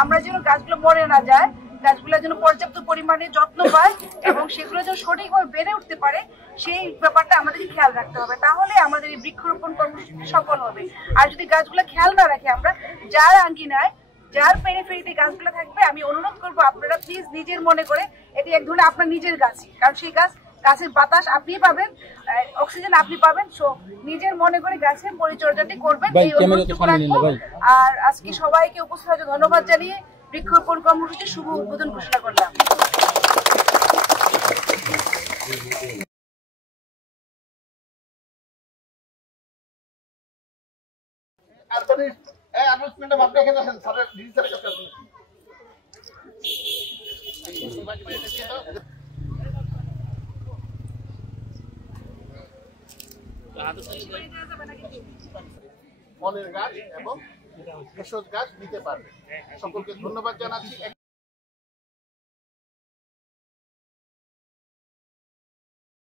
আমরা যেন গাছগুলো মরে না যায়, গাছগুলো যেন পর্যাপ্ত পরিমাণে যত্ন পায় এবং সেগুলো যেন সঠিকভাবে বেড়ে উঠতে পারে, সেই ব্যাপারটা আমাদেরকে খেয়াল রাখতে হবে। তাহলে আমাদের এই বৃক্ষরোপণ কর্মসূচি সফল হবে। আর যদি গাছগুলো খেয়াল না রাখি আমরা, যার আঙ্গিনায় যার পেরিফেরিতে গাছগুলো থাকবে, আমি অনুরোধ করবো আপনারা প্লিজ নিজের মনে করে, এটি এক ধরনের আপনার নিজের গাছ, কারণ সেই গাছের বাতাস আপনি পাবেন, অক্সিজেন আপনি পাবেন। সো নিজের মনে করে গাছের পরিচর্যাটি করবেন, এই অনুরোধটুকু রাখবো। আর আজকে সবাইকে উপস্থিত হতে ধন্যবাদ জানিয়ে বৃক্ষরোপণ কর্মসূচির শুভ উদ্বোধন ঘোষণা করলাম। ফলের গাছ এবং ভেষজ গাছ দিতে পারবে। সকলকে ধন্যবাদ জানাচ্ছি।